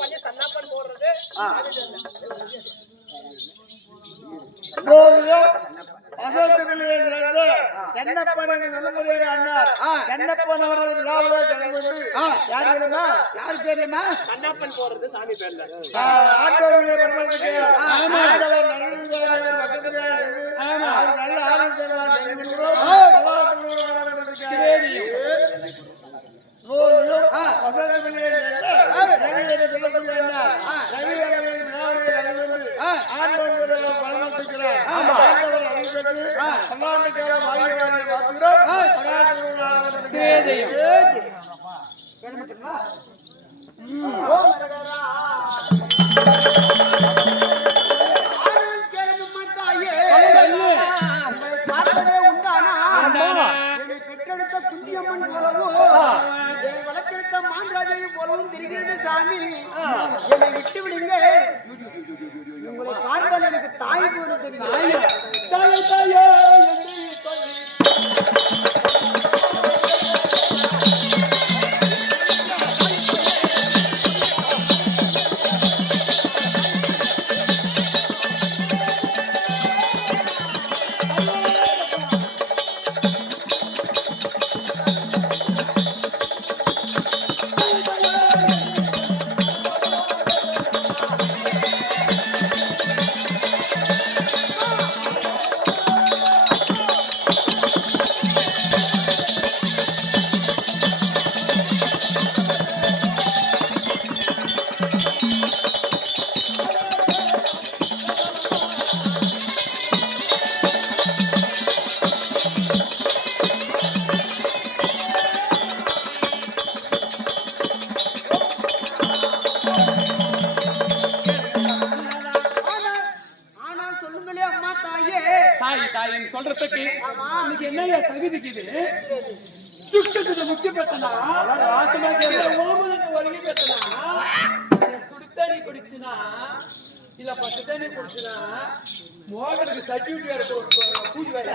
பண்ணி சன்னாப்பன் போடுறது கண்ணப்பன் போறது சாமி பேர்ல பெற்றெடுத்த குந்தியம்மன் போலவும் வழக்கெடுத்த மாந்திராஜை போலவும் தெரிகிறது சாமி. என்னை விட்டு விடுங்க. உங்களை பார்த்தால் எனக்கு தாய் போல தெரியும். சொல்றதுக்கு இன்னைக்கு என்ன தகுதிக்குது சுட்டத்துக்கு முக்கிய பெற்றனா வருகை பெற்றனா சுடுத்தண்ணி குடிச்சுனா இல்ல பத்து தண்ணி குடிச்சுனா மோகனுக்கு சர்டிபிகேட் பூஜை வேலை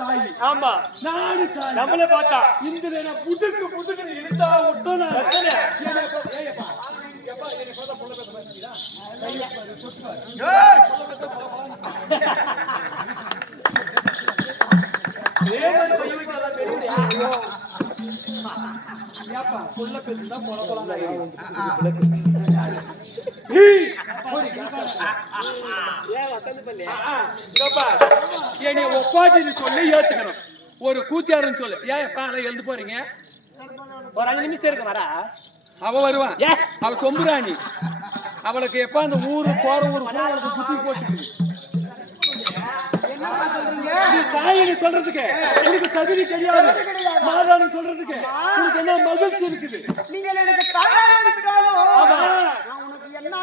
தாய் ஆமா நானு தாய் நம்மளே பார்த்தா இந்த புதுக்கு புதுக்கு இழுத்தா விட்டோம் ஒப்பாட்டின்னு சொல்லி ஏத்துக்கணும். ஒரு கூத்தியாருன்னு சொல்லு. ஏன் எழுந்து போறீங்க? ஒரு 5 நிமிஷம் இருக்கு வரா. அவ வருவான். அவ சொம்புராணி. அவளுக்கு எப்ப அந்த ஊரு போற ஊரு புத்தி போட்டு தாயின்னு சொல்றதுக்கு எனக்கு தகுதி கிடையாது. மாதான்னு சொல்றதுக்கு உனக்கு என்ன மகிழ்ச்சி இருக்குது? நீங்க எனக்கு உனக்கு என்ன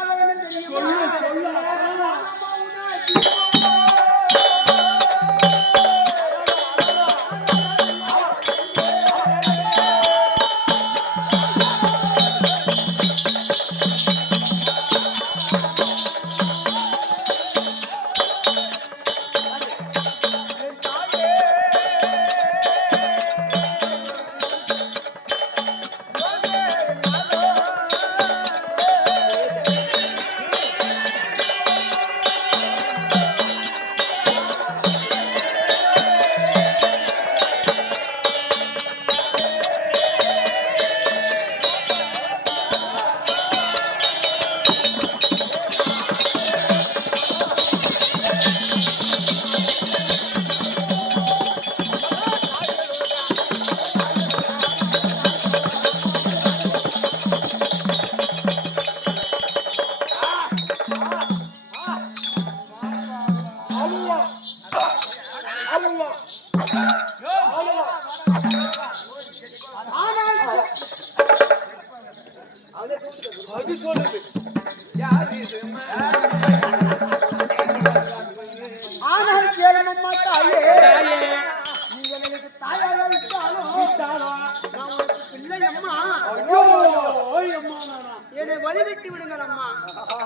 சொல்ல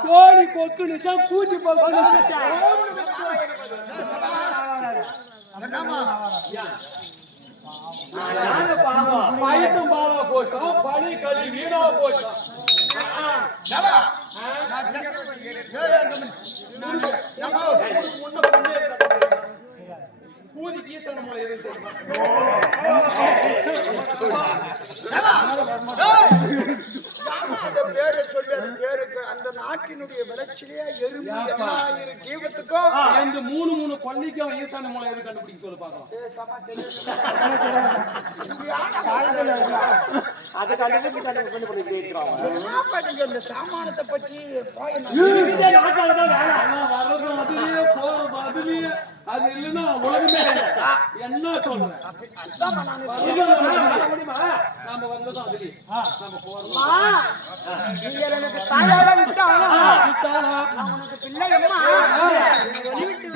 கோழி கொக்கு நிச்சம் பூச்சி போக்கு பயிட்டும் பாலா போச்சோம், பனி களி வீணா போச்சோம். பூதிக்கு ஈசன மூலம் எதுவும் அந்த நாட்டினுடைய விளைச்சலே எறும்பு ஜீவத்துக்கும் அந்த மூணு கொல்லிக்கும் ஈசான மூலம் எது கண்டுபிடிக்க சொல்லு பார்க்கலாம். அதை கண்டுபிடிச்சு இந்த சாமானத்தை பற்றி அதுலயே போறது அதுலயே அது இல்லைன்னா உலகமே என்ன சொல்றேன். நாம வந்ததும் அதுலயே நம்ம போறோம். எனக்கு தாயாரா விட்டாலும் உனக்கு பிள்ளை அம்மா வெளிவிட்டு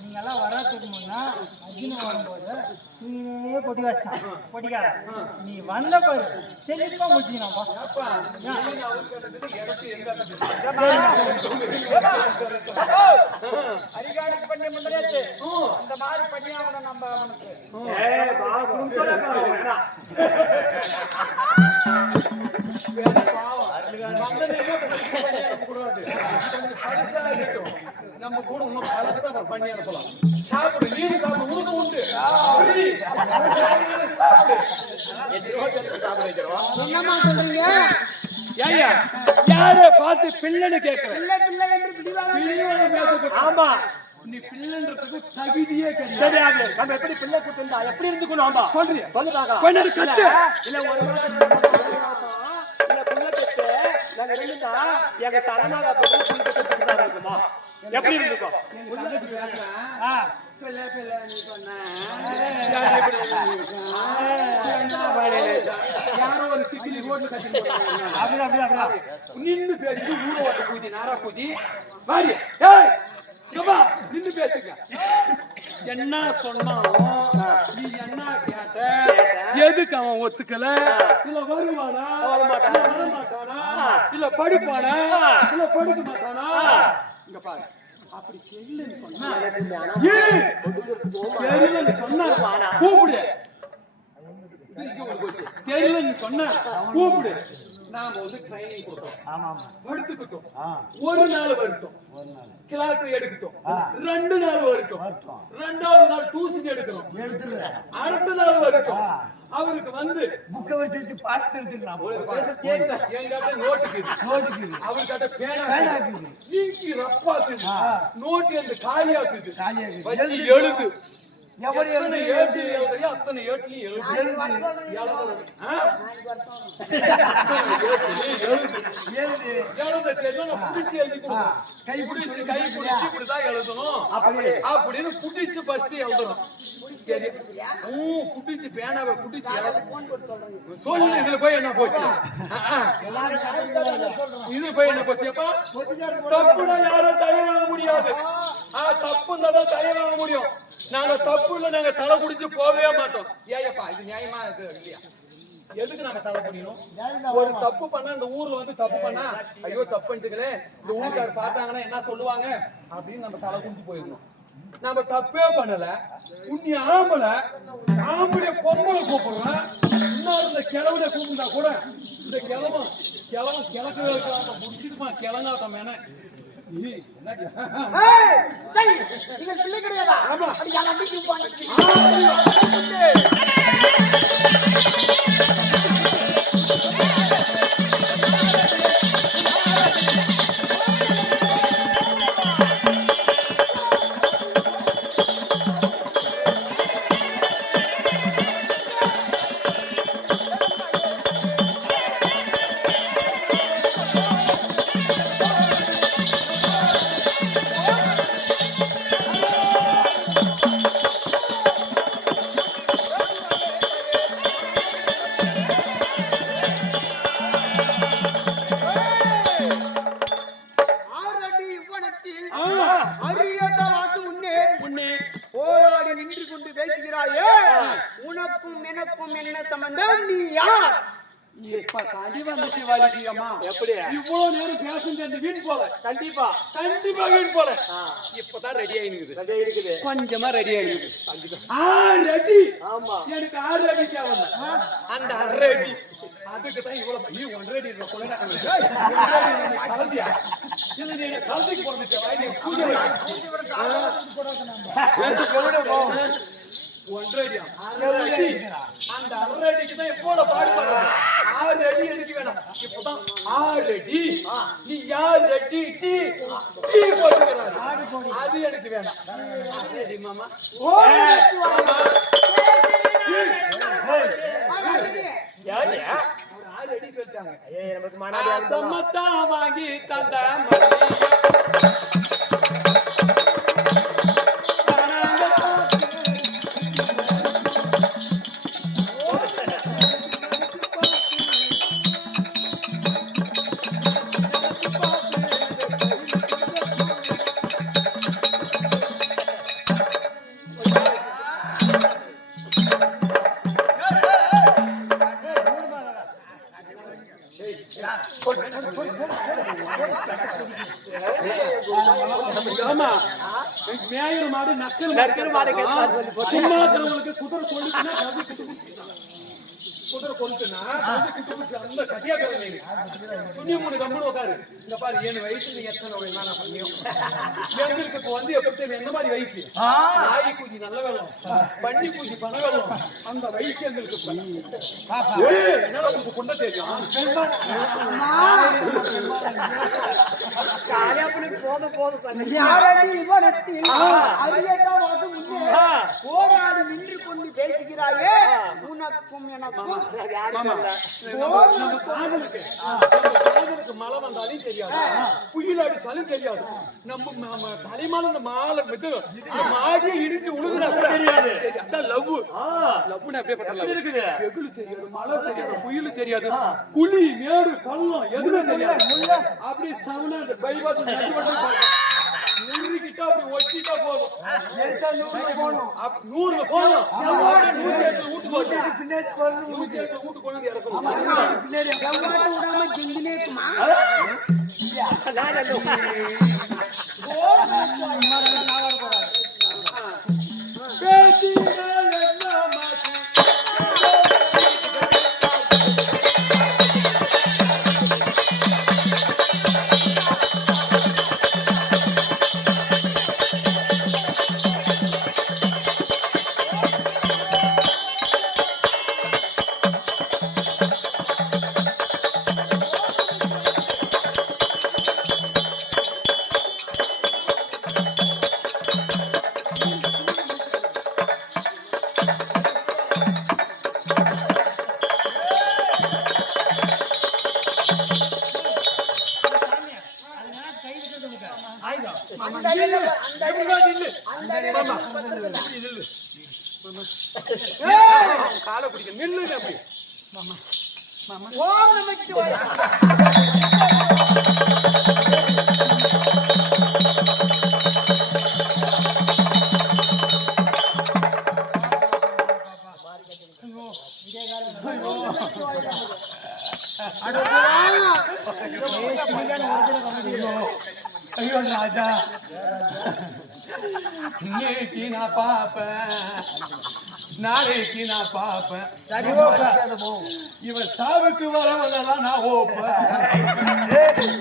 நீங்கெல்லாம் வராதுக்கு முன்னா அர்ஜுன வரும்போது நீனே பொடி வச்சான் பொடிக்கார நீ வந்த பாரு செழிப்பா முடிச்சுக்கணும் அரிகாலுக்கு பண்ணி முன்னாடியாச்சு அந்த மாதிரி பண்ணி அவனை நம்ம நம்ம கூட இன்னும் பழக்கத்தை பண்ணி அனுப்பலாம். சாப்பிடு, நீங்க சாப்பிடு, உனக்கு உண்டு. என்னமா சொல்றீங்க? ஏய்யா, யார பார்த்து பிள்ளைன்னு கேட்கிறேன். பிள்ளை பிள்ளை என்று பிடிவாதம். ஆமா, நீ பிள்ளைன்றதுக்கு தகுதியே கிடையாது. நம்ம எப்படி பிள்ளை கூட்டிருந்தா எப்படி இருந்துக்கணும்? ஆமா சொல்றியா? சொல்லுதாங்க. கொஞ்சம் கத்து. இல்ல ஒரு இல்ல புள்ள பெற்று நாங்க இருந்தா எங்க சரணாக போட்டு புள்ள பெற்று இருக்குமா? எப்படி இருந்துக்கும்? யாரோ ஒரு சிக்கிலி ரோட்ல கட்டி நின்னு பேசி ஊர ஓட்ட கூதி நாரா கூதி வாரி ஏய் கபா நின்னு பேசுங்க. என்ன சொன்னாலும் நீ என்ன கேட்ட, எதுக்கு அவன் ஒத்துக்கல, இல்ல வருவானா வரமாட்டானா, இல்ல படிப்பானா இல்ல படிக்க மாட்டானா, இங்க பாரு அப்படி தெரியலன்னு சொன்னா கூப்பிடு, தெரியலன்னு சொன்னா கூப்பிடு. நாம வந்து ட்ரைனிங் கொடுத்தோம், படுத்துக்கிட்டோம், ஒரு நாள் வருத்தோம், கிளாஸ் எடுக்கட்டும், 2 நாள் வருத்தோம், 2வது நாள் டியூஷன் எடுக்கணும், அடுத்த நாள் வருத்தோம். அவருக்கு வந்து புக்க வச்சு பாட்டு எடுத்துக்கலாம். என்கிட்ட நோட்டுக்குது, அவர்கிட்ட பேனாக்குது, இங்கி ரப்பாக்குது, நோட்டு அந்த காலியாக்குது, வச்சு எழுது. எத்தனை ஏட்டு எழுதுறியோ அத்தனை ஏட்டுலயும் கை பிடிச்சு இப்படிதான் எழுதணும் அப்படின்னு புடிச்சு ஃபர்ஸ்ட் எழுதணும். புடிச்சு பேனாவை புடிச்சு சொல்லு. இதுல போய் என்ன போச்சு? இது போய் என்ன போச்சு? தப்புனா யாரும் தலை வாங்க முடியாது. தப்புன்னா தான் தலை வாங்க முடியும். நாங்க தப்பு இல்ல, நாங்க தலை குடிச்சு போகவே மாட்டோம். ஏப்பா இது நியாயமா இது இல்லையா? எதுக்கு நாங்க தலை குடிக்கணும்? ஒரு தப்பு பண்ணா இந்த ஊர்ல வந்து தப்பு பண்ணா ஐயோ தப்பு பண்ணிட்டுங்களே இந்த ஊருக்காரு பார்த்தாங்கன்னா என்ன சொல்லுவாங்க அப்படின்னு நம்ம தலை குடிச்சு போயிடணும். நம்ம தப்பே பண்ணல, உன்னி ஆம்பளை பொம்பளை கூப்பிடுறோம். இன்னொரு இந்த கிழவனை கூப்பிட்டா கூட இந்த கிழவன் கிழக்கவே இருக்காம முடிச்சிருப்பான் கிழங்காட்டம் மேன ஏய், சை, நீங்கள் பிள்ளை கிடையாதா? அப்படி என் அடிக்கு உட்கார்ந்து. ஆறடி இவ்வனத்தில் அரியத வாக்கு முன்னே போராடி நின்று கொண்டு பேசுகிறாயே, உனக்கும் எனக்கும் என்ன சம்பந்தம்? நீ யார்? இப்ப தடி வந்துச்சு வாலிடியம்மா. எப்படி இவ்வளவு நேரம் பேசுங்க அந்த வீண் போல. கண்டிப்பா வீண் போல. இப்பதான் ரெடி ஆயினுக்குது. ரெடியா இருக்குது. கொஞ்சமா ரெடி ஆயினுக்குது. ரெடி. ஆமா எனக்கு 6 அடி தேவை. அந்த 6 அடி அதுக்கு தான் இவ்வளவு 1 அடி இருக்க போல. கலந்தியா இல்ல நீ கலந்துக்கு போறது வாய் பூஜை அந்த 6 அடிக்கு தான் எப்போட பாடுபடுறேன். 6 அடி எனக்கு வேணும். இப்பதான் 6 அடி. நீ யார் அடி டீ போட்டுக்கிறாரு. அது எனக்கு வேணும். அடி மாமா. யாரு ஒரு 6 அடி சொல்லிட்டாங்க. நமக்கு மனாடி சம்மச்சா வாங்கி தந்த ஆமா மேயூர் மாடு நக்கல் மாடு சும்மா இருக்கிறவங்களுக்கு குதிரை கொண்டுனா அந்த கட்டியா கறந்து துணி மூணு கம்பு உட்காரு. இந்த பாரு 7 வயசு நீ எத்தனை என்ன பண்ணியும் எங்களுக்கு வந்து எப்படி என்ன மாதிரி வயசு? நாய் பூஜி நல்ல வேணும், பண்ணி பூஜி பண வேணும். அந்த வயசு எங்களுக்கு கொண்ட தெரியும். போராடி நின்று கொண்டு பேசுகிறாயே, உனக்கும் எனக்கும் காதலுக்கு மழை வந்தாலும் தெரியாது, புயலாடி சளி தெரியாது. நம்ம தலைமால இந்த மாலை மாடியை இடிச்சு உழுதுனா கூட தெரியாது. அதான் லவ். லவ்னு அப்படியே பட்டல இருக்குது. எகுலு தெரியாது, மழை தெரியாது, புயல் தெரியாது, குழி மேடு பள்ளம் எதுவுமே தெரியாது. அப்படி சவுனா அந்த பைபாஸ் முறுக்கிட்டா அப்படி ஒட்டிட்டா போதும். 100 போகணும். 100 போகணும். 108 வீட்டுக்கு போகணும். 108 வீட்டுக்கு கொண்டு இறக்கணும். காலை பிடிக்க நில்லு அப்படி. ஓம் நமச்சிவாய. ஐயோ ராஜா, இன்னைக்கு நான் பாப்பேன், நாளைக்கு நான் பாப்பேன், இவன் சாவுக்கு வரவெல்லாம் நான் ஓப்பேன்.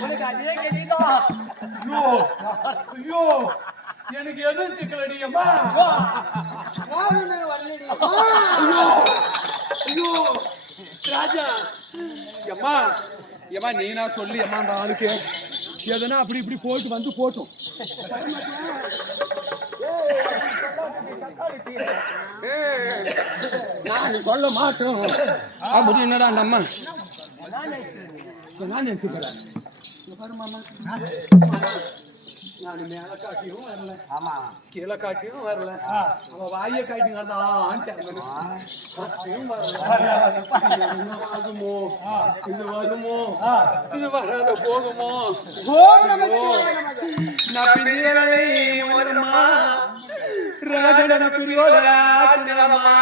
உனக்கு அதே கதிதான். ஐயோ ஐயோ எனக்கு எதுவும் சிக்கலடி அம்மா ஐயோ ஐயோ ராஜா அம்மா ஏமா நீ நான் சொல்லி அம்மா அந்த ஆளுக்கு எதுனா அப்படி இப்படி போட்டு வந்து போட்டும் நான் சொல்ல மாட்டோம் அப்படி என்னடா அந்த அம்மா நான் நினைச்சுக்கிறேன் நான் மேல காட்டியும் வரல கீழே காட்டியும் வரல அவ வாய காட்டியும் வருமோ இது வருமோ இது வராத போகுமோ நான் பின்னிரலை மோரமா ராஜன பிரியோலமா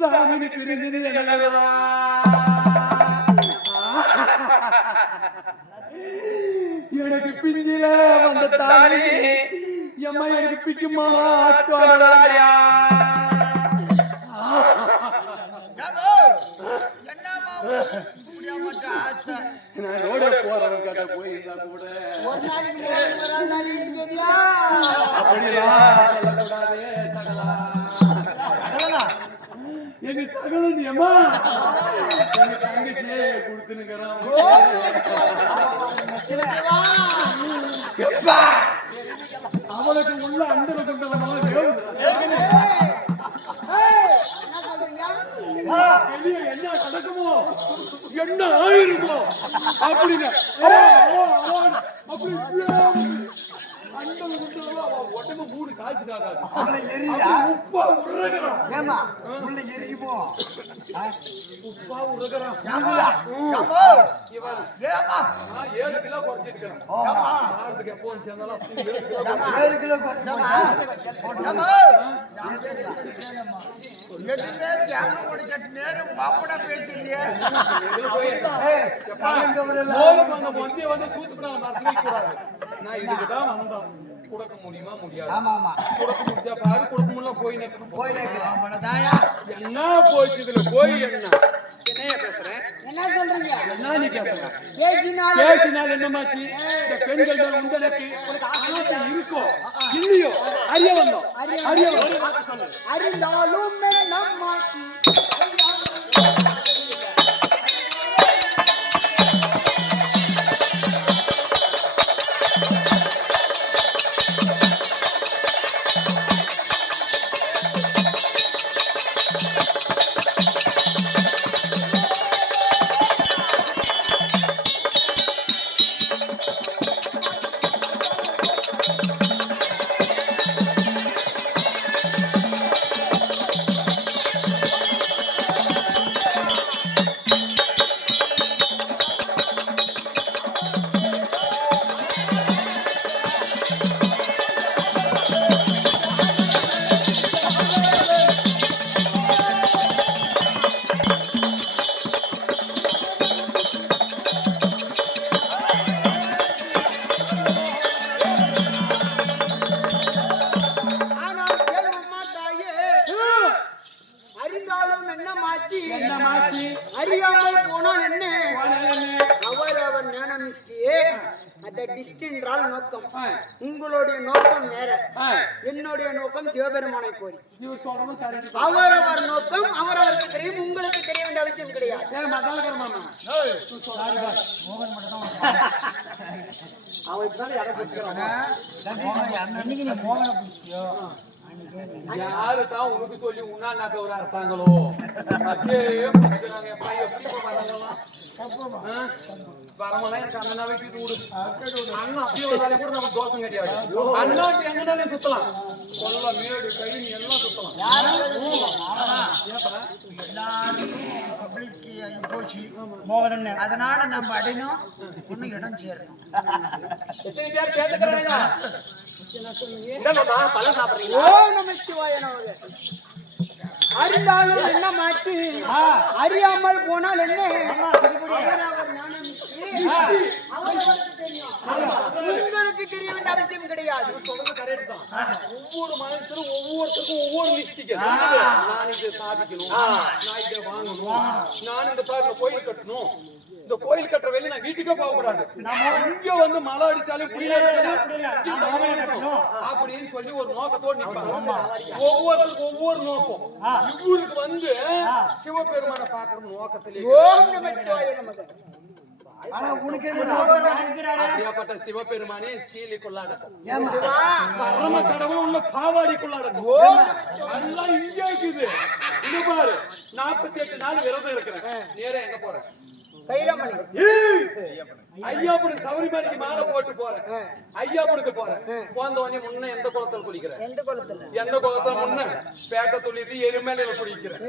சாமி பிரிஞ்சது எனக்கு பிஞ்சில வந்த தாலி எம்மா எனக்கு பிக்குமா நான் ரோட போறவன் கதை போயிருந்தா கூட அப்படிலாம் சொல்லக்கூடாது எங்க சகலம் அம்மா எங்க தங்கச்சியே கொடுத்துனுக்கிறோம் அவளுக்கு உள்ள அண்டல கொண்டவனால என்ன நடக்குமோ என்ன ஆயிருமோ அப்படின்னு அப்படி உடம்பு மூணு காய்ச்சிட்டாங்க உப்பா உருகிறான் உப்பா உருகிறான் 7 கிலோ குறைச்சிருக்கிறேன் எப்போ சேர்ந்தாலும் 7 கிலோ வந்து சூத்துப்படாம கூடாது நான் இதுக்குதான் வந்தோம் கொடுக்க முடியுமா முடியாது கொடுக்க முடிஞ்சா பாரு கொடுக்க முடியல போய் என்ன போயிட்டு இதுல போய் என்னைய பேசுறேன் என்ன சொல்றீங்க என்ன நீ பேசுற பேசினால் என்னமாச்சு இந்த பெண்கள் மேல உங்களுக்கு ஆசை இருக்கோ இல்லையோ அறிய வந்தோம் அறிந்தாலும் நம்மாச்சு அறியாமல் போனால் என்ன அவர் ஞானமிஸ்தியே அந்த டிஸ்டென்றால் நோக்கம் உங்களுடைய நோக்கம் வேற என்னுடைய நோக்கம் சிவபெருமானை கோரி அவரவர் நோக்கம் அவரவருக்கு தெரியும் உங்களுக்கு தெரிய வேண்டிய அவசியம் கிடையாது யாரு தான் உனக்கு சொல்லி உன்னா ஒரு அரசாங்களோ அப்படியே வரமெல்லாம் எனக்கு அண்ணனாவே வீட்டு விடு அண்ணன் அப்படியே வந்தாலே கூட நம்ம தோசம் கிடையாது அண்ணாக்கு எங்கனாலே சுத்தலாம் கொல்ல மேடு கைனி எல்லாம் சுத்தலாம் அதனால நம்ம அடையணும் ஒண்ணு இடம் சேரணும் அறிந்தாலும் என்ன மாற்றி அறியாமல் போனால் என்ன உங்களுக்கு தெரிய வேண்டிய அவசியம் கிடையாது ஒவ்வொரு மனசும் ஒவ்வொருத்தருக்கும் ஒவ்வொரு லிஸ்டிக் நான் இது சாதிக்கணும், நான் இதை வாங்கணும், நான் இந்த பாருங்க கோயில் கட்டணும், இந்த கோயில் கட்டுற வேலை நான் வீட்டுக்கே போக கூடாது, இங்க வந்து மழை அடிச்சாலும் புயல் அடிச்சாலும் அப்படின்னு சொல்லி ஒரு நோக்கத்தோடு நிற்பாங்க. ஒவ்வொருத்தருக்கும் ஒவ்வொரு நோக்கம். இவருக்கு வந்து சிவபெருமானை பார்க்கிற நோக்கத்திலே அப்படியாப்பட்ட சிவபெருமானே சீலிக்குள்ளாடட்டும், பரம கடவுள் உள்ள பாவாடிக்குள்ளாடட்டும், எல்லாம் இங்கே இருக்குது. இது பாரு 48 நாள் விரதம் இருக்கிறேன். நேரா எங்க போறேன்? ஐயாப்புக்கு சபரிமலைக்கு மாலை போட்டு போறேன். ஐயாப்புக்கு போறேன். போந்த உடனே முன்ன எந்த குளத்துல குளிக்கிறேன்? எந்த குளத்துல முன்ன பேட்டை துளித்து எரிமலையில குளிக்கிறேன்.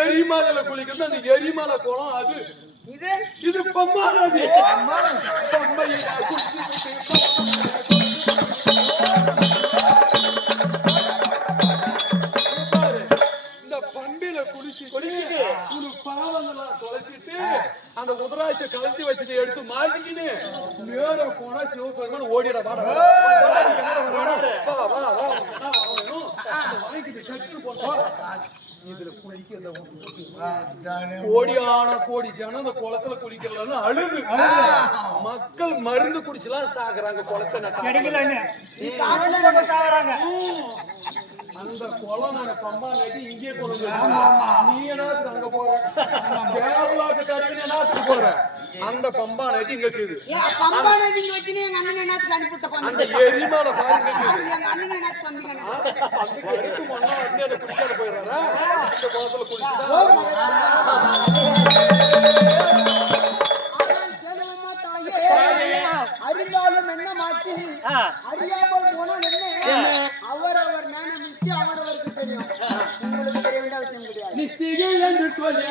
எரிமலையில குளிக்கிறது அந்த எரிமலை குளம். அது இது பம்பா நதி. பம்பை அந்த உதராட்சி கலத்தி வச்சுட்டு எடுத்து மாட்டிக்கின்னு நேர போனா சிவபெருமான் ஓடிட இதுல குளிக்க கோடியான கோடி ஜனம் அந்த குளத்துல குளிக்கலன்னு அழுது மக்கள் மருந்து குடிச்சுலாம் சாகுறாங்க. குளத்தை அந்த குளம் நாங்க பம்பா நட்டி இங்கே கொண்டு நீ என்னத்துக்கு அங்க போற? கேரளாக்கு கட்டுன்னு என்னத்துக்கு போற? அந்த பம்பா நதி இங்க இருக்குது. அந்த எரிமலை பாருங்க மண்ணா வந்து அதை குடிக்காத போயிடுறாரா? இந்த குளத்துல குடிச்சுதான் அறிந்தாலும் என்ன மாற்றி அறியாமல் போனால் என்ன அவர் ஞானமிட்டு அவரவருக்கு தெரியும். உங்களுக்கு தெரிய வேண்டிய அவசியம் கிடையாது. நிஷ்டிகை என்று சொல்லி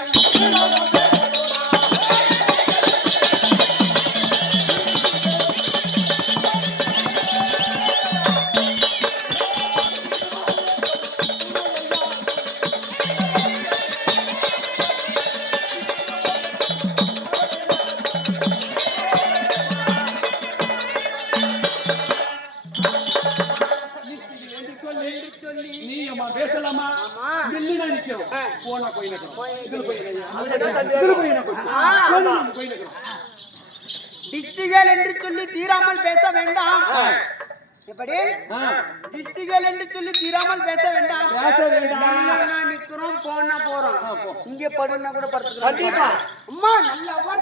பேசலாமா? போனா போய் திஷ்டிகள் என்று சொல்லி தீராமல் பேச வேண்டாம். எப்படி திஷ்டிகள் என்று சொல்லி தீராமல் பேச வேண்டாம். நிக்கிறோம் போனா போறோம். இங்கே படுனா கூட படுத்துக்கிறோம். அம்மா நல்லவா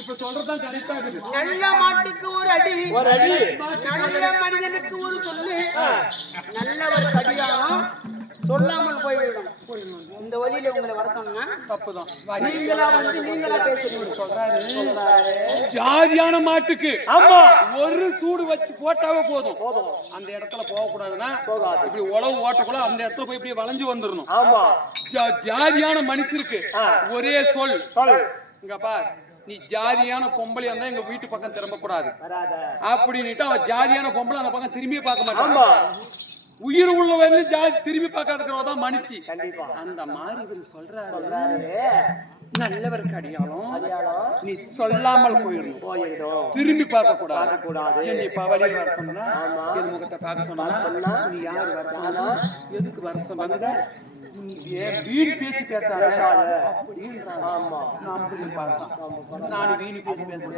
இப்ப சொல்றதுதான் கரெக்டா இருக்குது. நல்ல மாட்டுக்கு ஒரு அடி, நல்ல மனிதனுக்கு ஒரு சொல்லு, நல்லவர் கடியாலும் சொல்லாமல் போய்விடும். இந்த வழியில உங்களை வர சொன்னா தப்புதான். நீங்களா வந்து நீங்களா பேசுறீங்க. சொல்றாரு ஜாதியான மாட்டுக்கு ஆமா ஒரு சூடு வச்சு போட்டாவே போதும். அந்த இடத்துல போக கூடாதுன்னா இப்படி உழவு ஓட்டக்குள்ள அந்த இடத்துல போய் இப்படி வளைஞ்சு வந்துடணும். ஆமா ஜாதியான மனுஷருக்கு ஒரே சொல் இங்க பார், நீ ஜாதியான பொம்பளை இருந்தா எங்க வீட்டு பக்கம் திரும்ப கூடாது அப்படின்னுட்டு அவன் ஜாதியான பொம்பளை அந்த பக்கம் திரும்பியே பார்க்க மாட்டான். உயிர் உள்ளவன் ஜாதி திரும்பி பார்க்காதுக்கிறவதான் மனுஷி. அந்த மாதிரி இவர் சொல்றாரு நல்லவருக்கு அடியாலும் நீ சொல்லாமல் போயிடணும், திரும்பி பார்க்க கூடாது. நீ பவலியில் வர சொன்னா என் முகத்தை பார்க்க சொன்னா நீ யாரு வர சொன்னா எதுக்கு வர சொன்ன வீடு பேச்சு பேசாத நான் வீடு பேச்சு பேசுறேன்.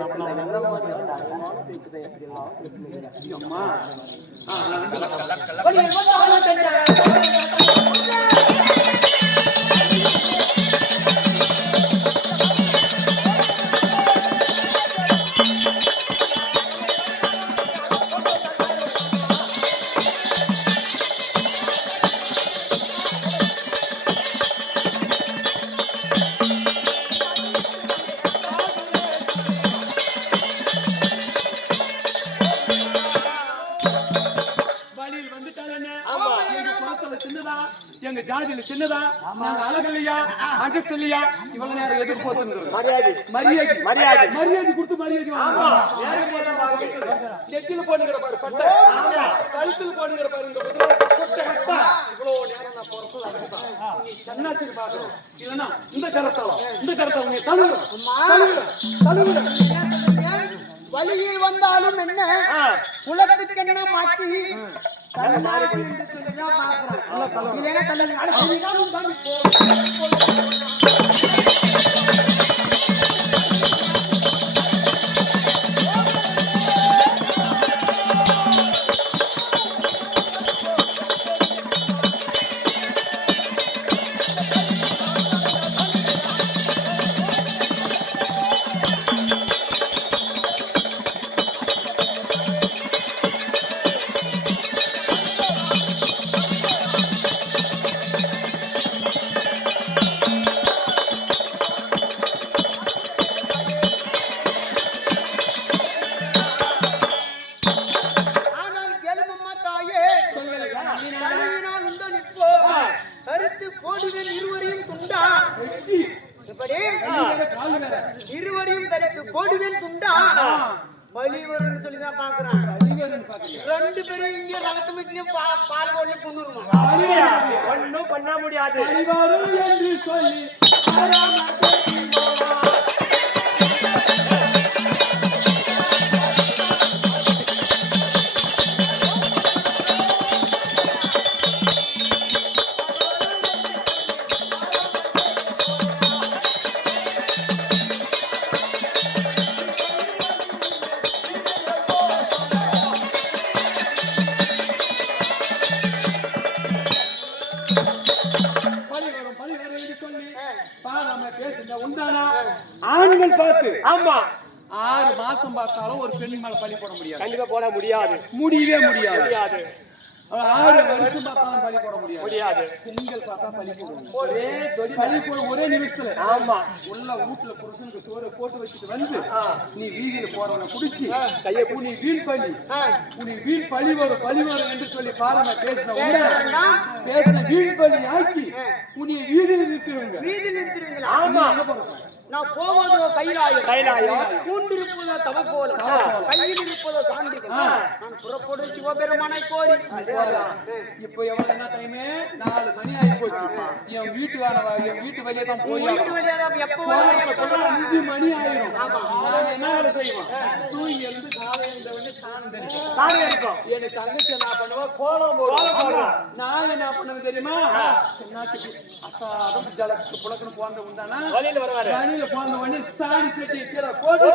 எங்க ஜாதியில சின்னதா நாங்க அழகல்லையா அட்ஜஸ்ட் இல்லையா இவ்வளவு நேரம் எதுக்கு போத்துருந்தோம் மரியாதை மரியாதை மரியாதை மரியாதை கொடுத்து மரியாதை நெத்தில போடுங்கிற பாரு பட்டை கழுத்துல போடுங்கிற பாரு இந்த கொட்டை இவ்வளவு நேரம் நான் போறப்ப சன்னாச்சி பாக்குறோம் இல்லன்னா இந்த கரத்தால நீ தழுவுற வழியில் வந்தாலும் என்ன குலத்துக்கு என்ன மாற்றி கண்ணாடி என்று சொல்லிதான் பார்க்கிறோம். இல்லைன்னா தன்னை அழைச்சிதான் தான் கருத்து போடுவேன் இருவரையும் துண்டா. எப்படி இருவரையும் கருத்து போடுவேன் துண்டா வலிவரும் சொல்லிதான் பாக்குறான். ரெண்டு பேரும் இங்க ரகத்து வீட்லயும் பால் போட்டு கொண்டுருமா ஒன்னும் பண்ண முடியாது. என்று சொல்லி ஆண்கள் பார்த்து ஆமா 6 மாசம் பார்த்தாலும் ஒரு பெண் மேல பழி போட முடியாது. கண்டிப்பா போட முடியாது. முடியவே முடியாது. முடியாது. 6 வருஷம் பார்த்தாலும் பழி போட முடியாது. பெண்கள் பார்த்தா பழி போடுவோம். பழி போட ஒரே நிமிஷத்துல ஆமா உள்ள வீட்டுல புருஷனுக்கு சோறு போட்டு வச்சுட்டு வந்து நீ வீதியில போறவனை குடிச்சு கையை நீ வீண் பழி வரும் என்று சொல்லி பாலனை பேசின வீண் பழி ஆக்கி உன்னை வீதியில் நிறுத்துவீங்க. ஆமா நான் போவதோ கைலாயம் கூண்டிருப்பதோ தவக்கோலம் கையில் இருப்பதோ சாண்டிகம் நான் புறப்படும் சிவபெருமானை கோரி. இப்போ எவ்வளவு என்ன டைமே 4 மணி ஆகி போச்சு. என் வீட்டு வழியா தான் போய் வீட்டு வழியாக எப்போ 5 மணி ஆயிரும். நான் என்ன வேலை செய்வோம்? தூங்கி இருந்து காலை எழுந்தவனே சாணம் தெரியும். எனக்கு தங்கச்சி என்ன பண்ணுவா? கோலம் போடுவோம். நான் என்ன பண்ணுவேன் தெரியுமா? அசாதம் ஜலக்கு புழக்கணும் போன்ற உண்டானா வழியில வருவாரு. போன உடனே சாணி சட்டி கீழே போட்டு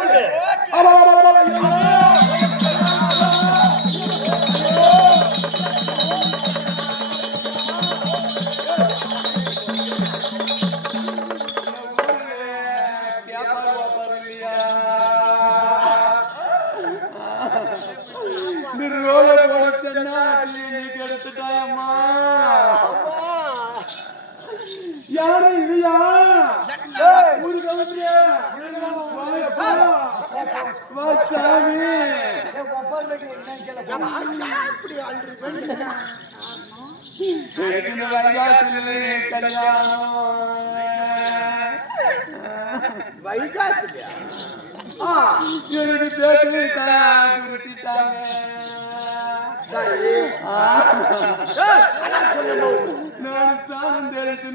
யாரும் இல்லையா? சாமி வைகாசியா எனக்கு நான் சாணம் தெரிச்சு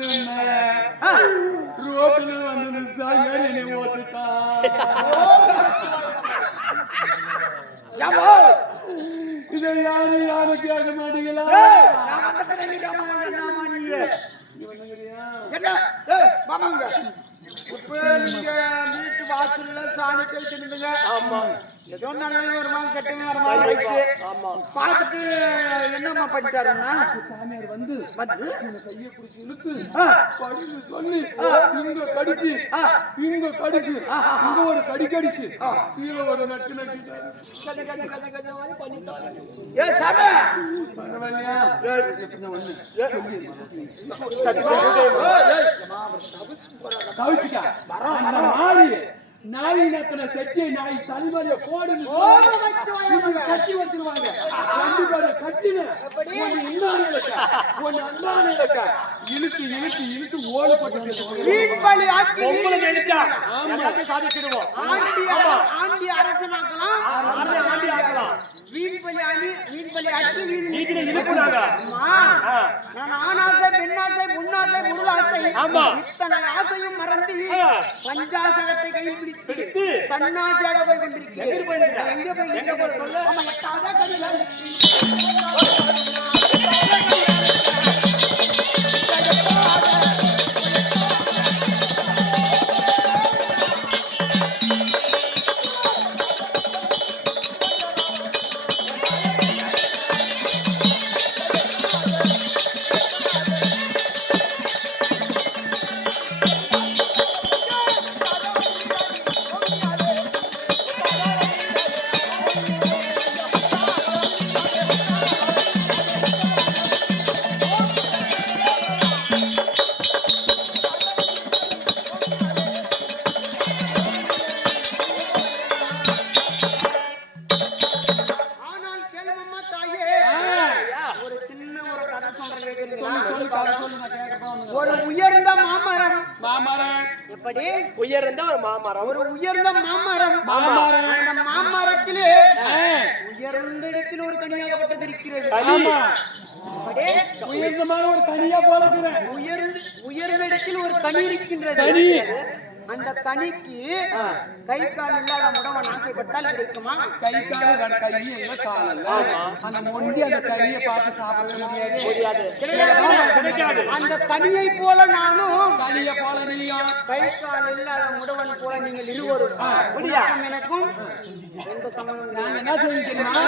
ரோட்டுல வந்து சாங்க என்னை ஓட்டுட்டான். இதை யாரும் கேட்க மாட்டீங்களா? இப்ப நீங்க வீட்டு வாசல்ல சாணி தெளிச்சுடுங்க. ஆமா ஏதோ நல்ல வருமானம் கெட்டவங்க வருமானம் பார்த்துட்டு என்னம்மா பண்ணிட்டாருன்னா சாமியார் வந்து கையை பிடிச்சி இழுத்து சொல்லி இங்க கடிச்சு இங்க ஒரு கடிச்சு கீழே ஒரு நட்டு நட்டிட்டாரு. நாய் நத்தின செட்டி நாய் தலைமையில போடுன்னு கட்டி வச்சிருவாங்க. ரெண்டு பேரும் கட்டின ஒன்னு அண்ணானே இருக்கா இழுத்து இழுத்து இழுத்து ஓடு போட்டு வீண் பலி ஆக்கி பொம்பளை நினைச்சா எல்லாத்தையும் சாதிச்சிடுவோம். ஆண்டி அரசனாக்கலாம், ஆண்டி ஆக்கலாம். வீண் பலி ஆக்கி வீதியில இழுப்புறாங்க. நான் ஆணாசை பெண்ணாசை முன்னாசை முருளாசை ஆமா. இத்தனை ஆசையும் மறந்து பஞ்சாசகத்தை கையில் பிடித்து சன்னாசியாக போய் கொண்டிருக்கிறேன். எங்க போய் சொல்ல? ஆமா, எட்டாவதா கடில ஒரு உயர்ந்த மாமரம். மாமரம் எப்படி? உயர்ந்த ஒரு மாமரம். ஒரு உயர்ந்த மாமரம். மாமரம். அந்த மாமரத்திலே உயர்ந்த இடத்தில் ஒரு கனியாகப்பட்டது இருக்கிறது. ஆமா. எப்படி? உயர்ந்தமான ஒரு கனியா போல உயர்ந்த இடத்தில் ஒரு கனி இருக்கின்றது. கனி. அந்த கனிக்கு கை கால் இல்லாத முடவன் ஆசைப்பட்டால் கிடைக்குமா? கை கால் கையை கால அந்த மொண்டி அந்த கனியை பார்த்து சாப்பிட முடியாது. அந்த கனியை போல நானும், கனியை போல நீயும், கை கால் இல்லாத முடவன் போல நீங்கள் இருவரும். உனக்கும் எனக்கும் எந்த சம்பந்தம்? நாங்க என்ன சொல்லிக்கிறோம்?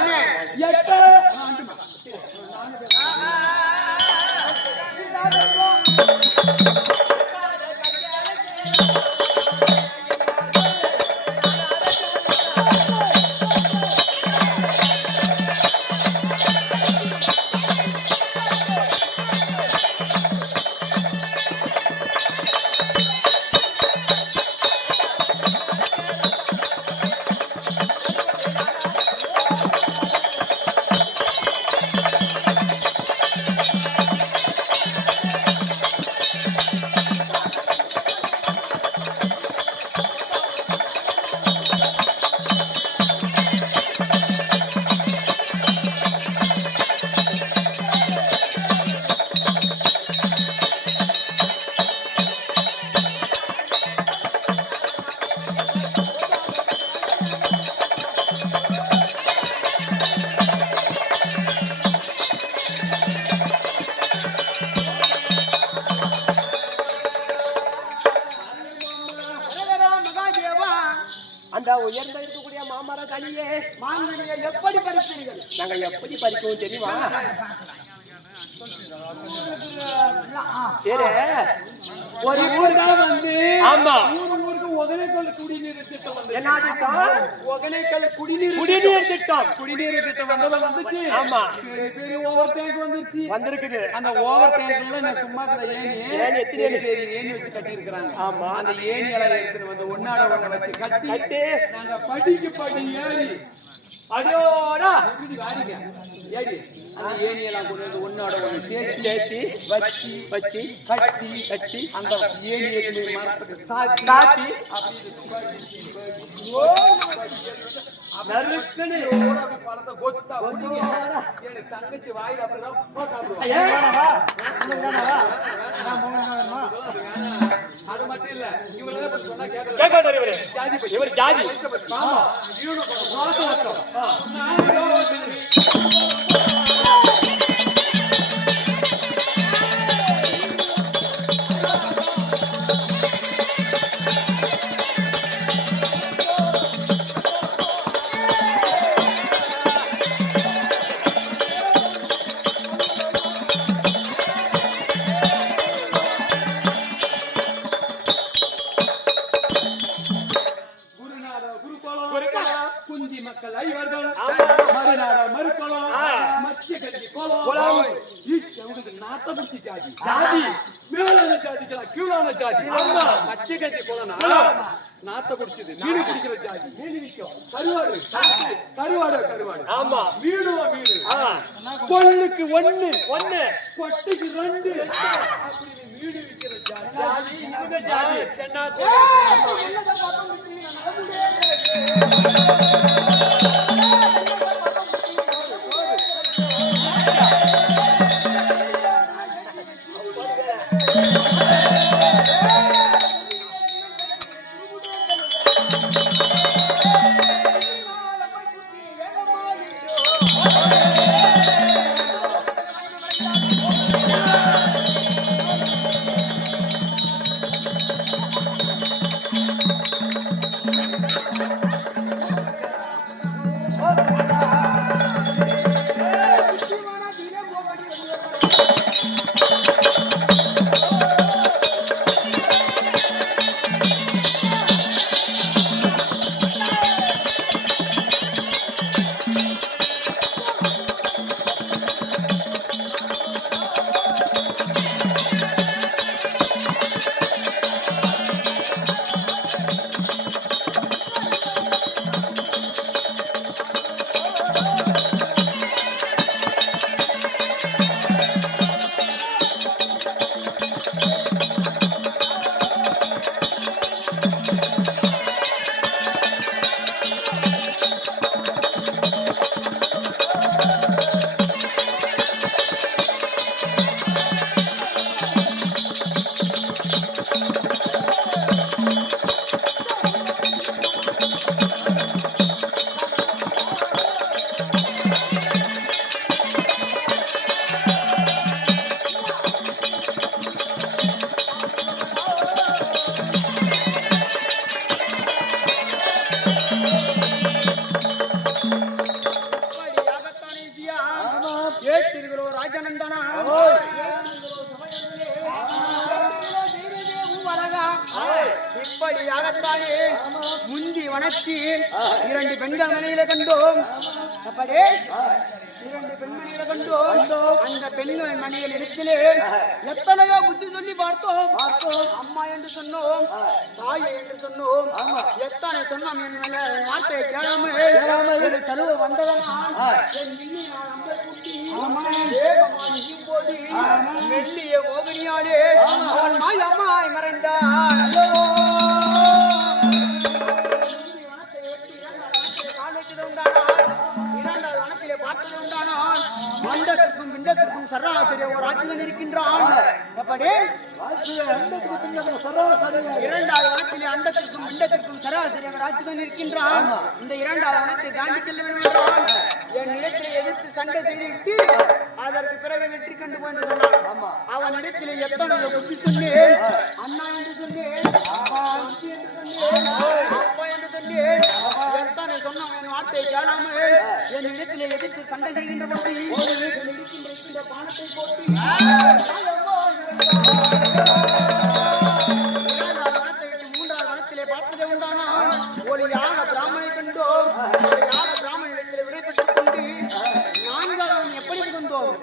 அந்த உயர்ந்த இருக்கக்கூடிய மாமர கனியே மாங்கனியை எப்படி பறிப்பீர்கள்? நாங்க எப்படி பறிக்கவும் தெரியுமா? ஒரு ஊர் தான் வந்து ஆமா ஊருக்கு ஒகனைக்கல் குடிநீர் திட்டம் வந்து என்ன திட்டம்? ஒகனைக்கல் குடிநீர் திட்டம். குடிநீர் திட்டம் வந்துச்சு. ஆமா, பெரிய ஓவர் டேங்க் வந்துருச்சு, வந்திருக்குது. அந்த ஓவர் டேங்க்ல நான் சும்மா ஏணி எத்தனை ஏணி வச்சு கட்டி இருக்கிறாங்க. ஆமா, அந்த ஏணி எல்லாம் எடுத்துட்டு வந்து ஒன்னாட ஒண்ண வச்சு கட்டி நாங்க படி ஏறி அதோடா வாடிங்க ஏறி அந்த ஏணியெல்லாம் கொண்டு வந்து ஒன்னோட ஒன்று சேர்த்து வச்சு கட்டி அந்த ஏணியை மரத்துக்கு சாத்தி பழத்தை கொத்தா எனக்கு தங்கச்சி வாயில் அப்படிதான் அது மட்டும் இல்ல இவங்க சொன்னா கேட்க ஜாதி குந்தி மக்கள் ஐவர்கள் மறுநாட மறுக்கோளம் மத்திய கட்சி கோலம் நாட்ட பிடிச்சி ஜாதி மேலான ஜாதிகளா கீழான ஜாதி மத்திய கட்சி கோலம் நாட்டை பிடிச்சது மீன் பிடிக்கிற ஜாதி மீன் விற்கும் கருவாடு கருவாடு கருவாடு ஆமா வீடுவா வீடு பொண்ணுக்கு ஒண்ணு பொட்டுக்கு 2 அப்படின்னு வீடு விற்கிற ஜாதி இந்த ஜாதி சென்னாத்து இப்படியாகத்தானே முந்தி வனத்தில் 2 பெண்கள் மனையில கண்டோம். அப்படி 2 பெண்மணிகளை கண்டோம். அந்த பெண்கள் மணிகள் இடத்திலே எத்தனையோ புத்தி சொல்லி பார்த்தோம். அம்மா என்று சொன்னோம், தாயை என்று சொன்னோம். எத்தனை சொன்னோம் என் நாட்டை கேளாமல் கழுவ வந்ததனால் என் மின்னி நான் அம்பை கூட்டி போடி மெல்லிய மோகினியாலே அவன் மாயம்மாய் மறைந்தான். மண்டத்திற்கும் பிண்டத்திற்கும் சராசரி ஒரு ஆட்சியில் இருக்கின்றான். எப்படி 2வது வனத்திலே அண்டத்திற்கும் பிண்டத்திற்கும் சராசரி ஒரு ஆட்சியில் இருக்கின்றான். இந்த 2வது வனத்தை தாண்டி செல்ல வேண்டும் என்றால் என் இடத்திலே எதிர்த்து சண்டை செய்துவிட்டு அதற்கு பிறகு வெற்றி கண்டு போய் சொன்னான். அவன் இடத்திலே எத்தனை புத்தி சொன்னேன், அண்ணா என்று சொன்னேன், அப்பா என்று சொன்னேன். எத்தனை சொன்னோம் என் வார்த்தை கேளாமல் என் இடத்திலே எதிர்த்து சண்டை செய்கின்ற போது இந்த பானத்தை போட்டு 3வது வனத்திலே பார்த்ததை உண்டானால் ஒரு யாக பிராமணை கண்டோம். யாக பிராமணத்தில் விடைபெற்றுக் கொண்டு 4வது எப்படி கொண்டோம்.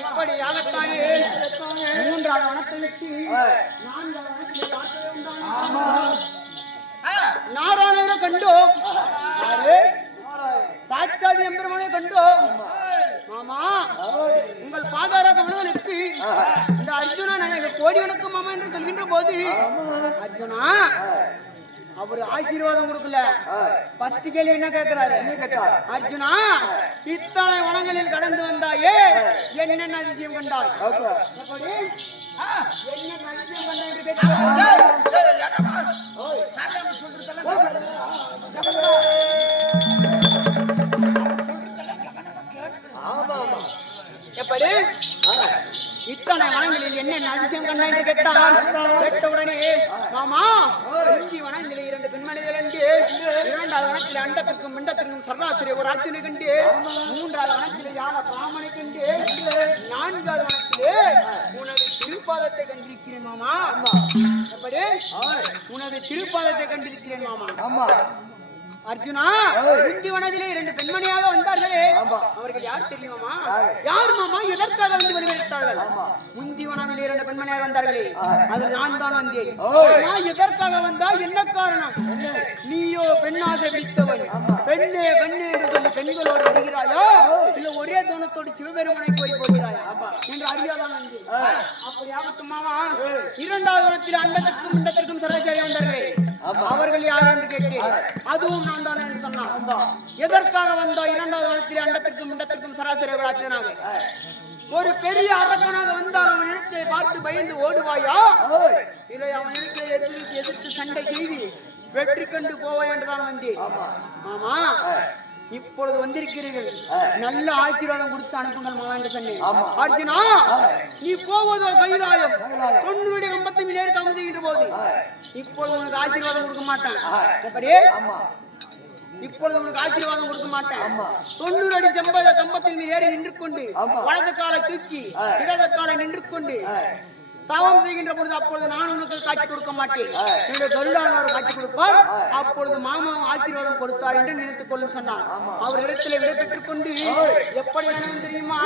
இப்படியாகத்தானே மூன்றாவது வனத்தை விட்டு நான்காவது வனத்தை பார்க்க வேண்டாம். நாராயணனை கண்டோம், சாட்சாதி எம்பெருமானை கண்டோம். மாமா, உங்கள் பாதார கமலனுக்கு இந்த அர்ஜுனா கோடி வணக்கம் மாமா என்று சொல்கின்ற போது, அர்ஜுனா அவர் ஆசீர்வாதம் கொடுக்கல. ஃபர்ஸ்ட் கேள்வி என்ன கேட்கிறாரு? அர்ஜுனா, இத்தனை வனங்களில் கடந்து வந்தாயே, என்னென்ன அதிசயம் கண்டாய்? எப்படி? என்னென்ன அதிசயம் கண்டாய் என்று கேட்கிறார். எப்படி? இத்தனை வனங்களில் என்ன அதிசயம் கண்டாய் என்று கேட்டான். கேட்டவுடனே, மாமா, இந்தி வனத்தில் 2 பெண்மணிகள் கண்டு, 2வது வனத்தில் அண்டத்திற்கும் மிண்டத்திற்கும் சராசரி ஒரு ஆட்சியை கண்டு, 3வது வனத்தில் யாழ பிராமணை கண்டு, 4வது வனத்திலே உனது திருப்பாதத்தை கண்டிருக்கிறேன் மாமா. எப்படி? உனது திருப்பாதத்தை கண்டிருக்கிறேன் மாமா. அர்ஜுனா, இந்தி வனத்திலே 2 பெண்மணியாக வந்தார்களே, அவர்கள் யார் தெரியுமா? யார் மாமா? எதற்காக வந்து வருகிறார்கள்? முந்தி வனத்திலே 2 பெண்மணியாக வந்தார்களே, அது நான் தான் வந்தேன். எதற்காக வந்தா? என்ன காரணம்? நீயோ பெண்ணாசை பிடித்தவன், பெண்ணே கண்ணே என்று சொல்லி பெண்களோடு வருகிறாயா, இல்ல ஒரே தோணத்தோடு சிவபெருமனை கோரி போகிறாயா என்று அறியாதான் வந்தேன். அப்படியாகட்டும் மாமா. 2வது வனத்தில் அண்டத்திற்கும் மிண்டத்திற்கும் சராசரி வந்தார்களே, அவர்கள் யார் என்று கேட்டேன். அதுவும் நான் தான் என்று சொன்னான். எதற்காக வந்தா? 2வது வனத்தில் அண்டத்திற்கும் மிண்டத்திற்கும் சராசரி அர்ஜுனாக ஒரு பெரிய அரக்கனாக வந்தால் அவன் இடத்தை பார்த்து பயந்து ஓடுவாயா, இல்லை அவன் இடத்தை எதிர்த்து சண்டை செய்து வெற்றி கண்டு போவாய் என்றுதான் வந்தேன். ஆமா, இப்பொழுது வந்திருக்கிறீர்கள், நல்ல ஆசீர்வாதம் கொடுத்து அனுப்புங்கள் மாமா என்று சொன்னேன். அர்ஜுனா, நீ போவதோ கைலாயம், 90 கம்பத்தில் ஏறி தவம் செய்கின்ற போது, இப்பொழுது உனக்கு ஆசீர்வாதம் கொடுக்க மாட்டேன். எப்படி? இப்பொழுது உனக்கு ஆசீர்வாதம் கொடுக்க மாட்டேன். 90 அடி செம்பத கம்பத்தில் நீ ஏறி நின்று கொண்டு, வலது காலை தூக்கி இடது காலை நின்று கொண்டு தவம் செய்கின்ற பொழுது, அப்பொழுது நான் உனக்கு காட்சி கொடுக்க மாட்டேன். என்னுடைய கருடானவர் காட்சி கொடுப்பார். அப்பொழுது மாமா ஆசீர்வாதம் கொடுத்தார் என்று நினைத்துக் கொள்ளும் சொன்னார். அவர் இடத்திலே விடை பெற்றுக் கொண்டு எப்படி வேணும் தெரியுமா?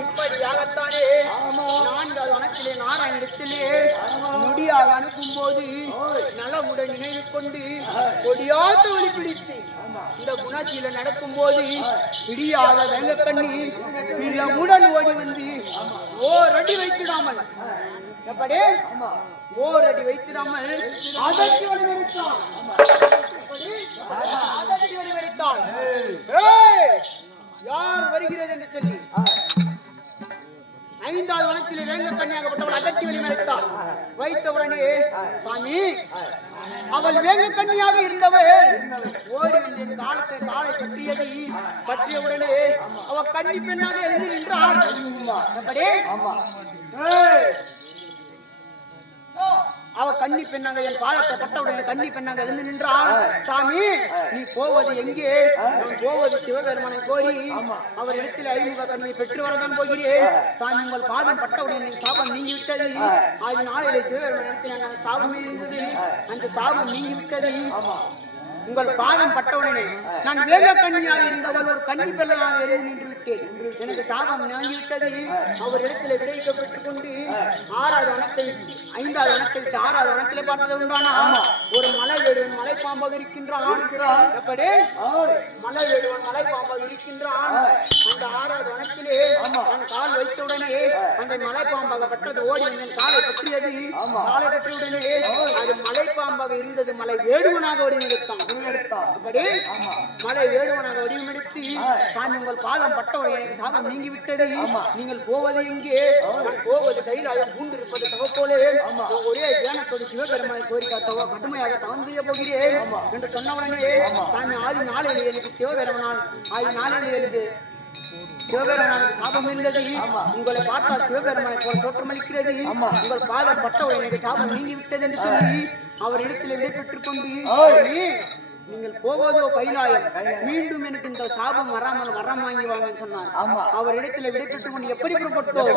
இப்படியாகத்தானே 4வது வனத்திலே நாராயணத்திலே நொடியாக அனுப்பும் போது நலமுடன் நினைவு கொண்டு கொடியாத ஒளி பிடித்து இந்த குணசீல நடக்கும் போது பிடியாத வெங்க கண்ணி இளமுடன் ஓடி வந்து ஓரடி வைத்திடாமல், எப்படி? ஓரடி வைத்திடாமல் அதற்கு வடிவெடுத்தான். அதற்கு வடிவெடுத்தான். யார் வருகிறது என்று சொல்லி 5வது வனத்திலே வேங்க கண்ணியாகப்பட்டவள் அதட்டி வழிமறைத்தாள். வைத்தவுடனே, சாமி, அவள் வேங்க கண்ணியாக இருந்தவள் ஓடி வந்து காலத்தை காலை பற்றியவுடனே அவள் கண்ணி பெண்ணாக எழுந்து நின்றாள். எப்படி? அவ கண்ணி பெண்ணாங்க என் பாதத்தை பட்டவுடனே கண்ணி பெண்ணாங்க எழுந்து நின்றாள். சாமி, நீ போவது எங்கே? நான் போவது சிவபெருமனை கோரி அவர் இடத்தில் அறிமுக கண்ணியை பெற்று வரதான் போகிறேன். சாமி, உங்கள் பாதம் பட்டவுடனே சாபம் நீங்கி விட்டது. அது நாளிலே சிவபெருமன் இடத்தில் சாபம் இருந்தது, அந்த சாபம் நீங்கி விட்டது. உங்கள் பாதம் பட்டவுடனே நான் வேக கண்ணியாக இருந்தவள் ஒரு கன்னி பெண்ணாக எரிந்து நின்று விட்டேன். எனக்கு சாபம் நாங்கிவிட்டது. அவர் இடத்துல விடைக்க பெற்றுக் கொண்டு 6வது வனத்தை 5வது வனத்தை விட்டு 6வது வனத்திலே பார்த்தது உண்டானா ஒரு மலை வேடுவன் மலை பாம்பாக இருக்கின்றான். எப்படி மலை வேடுவன் மலை பாம்பாக இருக்கின்றான். அந்த 6வது வனத்திலே நான் கால் வைத்தவுடனே அந்த மலை பாம்பாகப்பட்டது ஓடி என் காலை பற்றியது. காலை பற்றியுடனே அது மலை பாம்பாக இருந்தது மலை வேடுவனாக வடிவெடுத்தான். அப்படி மலை வேடுவனாக வடிவமெடுத்து சாமி உங்கள் பாதம் பட்டவன் எனக்கு சாபம் நீங்கி விட்டது. நீங்கள் போவது எங்கே? நான் போவது கைலாயம் பூண்டிருப்பது தவப்போலே ஒரே தியானத்தோடு சிவபெருமானை கோரிக்கை கடுமையாக தவம் செய்ய போகிறேன் என்று சொன்னவுடனே சாமி ஆதி நாளில் எனக்கு சிவபெருமனால் ஆதி நாளில் எனக்கு சிவபெருமானுக்கு சாபம் இருந்தது. உங்களை பார்த்தால் சிவபெருமானை போல தோற்றமளிக்கிறது. உங்கள் பாதம் பட்டவுடன் எனக்கு சாபம் நீங்கி விட்டது என்று சொல்லி அவர் இடத்தில் விடை பெற்றுக் கொண்டு நீங்கள் போவதோ கைலாயம், மீண்டும் எனக்கு இந்த சாபம் வராமல் வரம் வாங்கி வாங்க சொன்னார். அவர் இடத்துல விடை பெற்றுக் கொண்டு எப்படி புறப்பட்டோம்?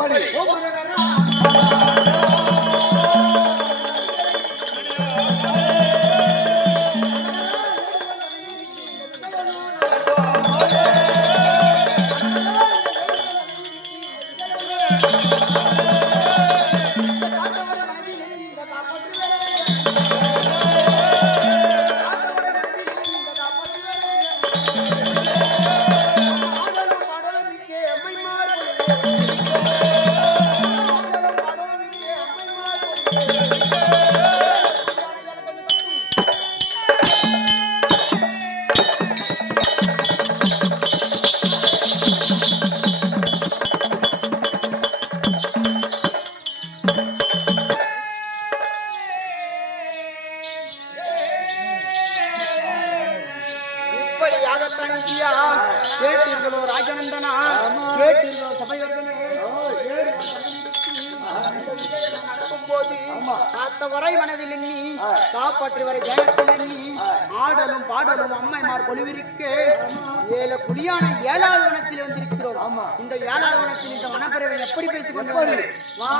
கேட்டீர்களோ ராஜநந்தனா, கேட்டீர்களோ சபையோர்களே, நடக்கும்போது காத்தவரை மனதில் எண்ணி காப்பாற்றி வரை ஜனத்தில் எண்ணி ஆடலும் பாடலும் அம்மைமார் பொலிவிருக்க 7 குடியான 7வது வனத்தில் வந்திருக்கிறோம். இந்த 7வது வனத்தில் இந்த வனப்பிறவை எப்படி பேசிக் கொண்டு வா